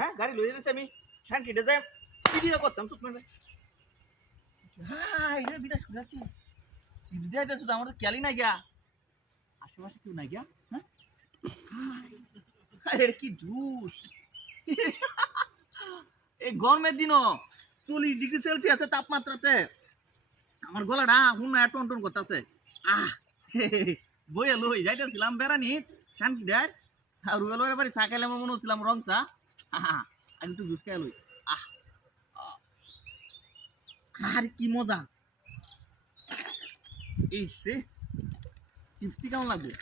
হ্যাঁ গাড়ি লয়ে যাচ্ছে আমি শান্তিটা যাই ভিডিও করতাম চুপ করে হ্যাঁ এটা বিটা শুনাচ্ছি চিপস দিয়ে শুধু আমার তো খেয়ালই নাই গিয়া আশেপাশে কেউ নাই গিয়া হ্যাঁ এটা কি জুস এই গরমের দিনও 40 ডিগ্রি সেলসিয়াসের তাপমাত্রাতে আমার গলাটা হুন্না টন টন করতেছে আহ বইয়ে লই যাইতেছিলাম বেড়ানি শান্তি দেয় আর রুবেলের বাড়ি চা খাইলে মনে হচ্ছিলাম রং চা আমি একটু জুস খাই লই আহ আর কি মজা এই সে চিপসটি কেমন লাগবে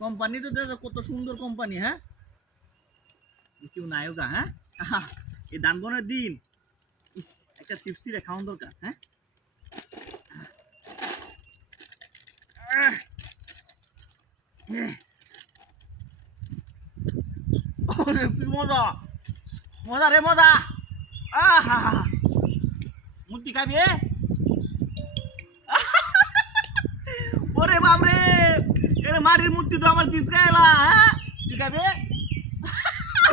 কোম্পানি তো দেখো কত সুন্দর কোম্পানি হ্যাঁ কেউ নায়কা হ্যাঁ এই দানবনের দিন একটা চিপসি রে খাওয়ান দরকার হ্যাঁ কি মজা মজা রে মজা আহা মুক্তি খাবি ওরে বাপরে এটা মাটির মূর্তি তো আমার চিপস খাইলা হ্যাঁ ঠিক আছে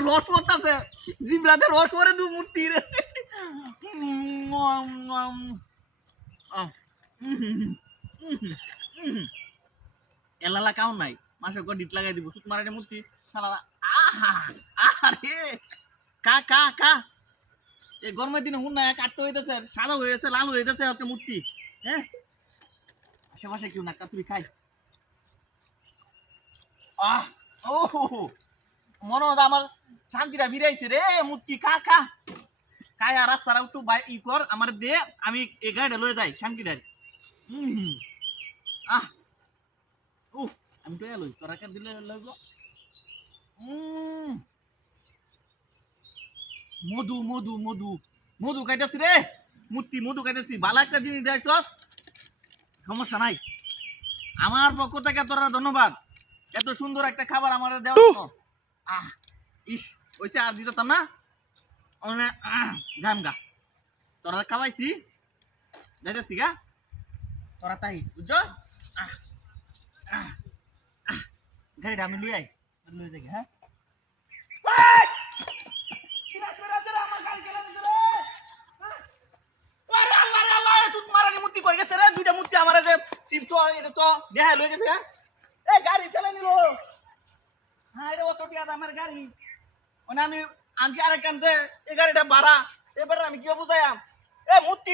রস পড়তাছে জিব্রাতে রস পরে দু মূর্তি রে এলালা কাউন নাই মাসে কো ডিট লাগাই দিব সুত মারানি মূর্তি শালালা আহা আরে কা কা কা এই গরমের দিনে হুন না কাটতে হইতেছে সাদা হয়েছে লাল হইতেছে একটা মূর্তি হ্যাঁ আশেপাশে কেউ না তুই খাই আহ ও মনে হয় আমার শান্তিটা ফিরাইছে রে মূর্তি খা খা খাই আর রাস্তাটা একটু ই কর আমার দে আমি এই গাড়িটা লয়ে যাই শান্তিটা আহ ও আমি তো এলোই তোরা কে দিলে লাগলো মধু মধু মধু মধু খাইতেছি রে মূর্তি মধু খাইতেছি ভালো একটা জিনিস দেখছস সমস্যা নাই আমার পক্ষ থেকে তোরা ধন্যবাদ এত সুন্দর একটা খাবার আমার দেওয়ার জন্য আহ ইস ওইসে আর দিতাম না অনেক গান গা তোরা খাওয়াইছি যাইতেছি গা তোরা তাইস বুঝছস গাড়িটা আমি লই আই লই যাই হ্যাঁ দুইটা মূর্তি আমার যে চিপস এটা তো দেখাই লই গেছে এই গাড়ি ফেলে নিল হ্যাঁ রে অত টিয়া আমার গাড়ি মানে আমি আনছি আরেক কানতে এই গাড়িটা ভাড়া এবারে আমি কি বুঝাইম এ মূর্তি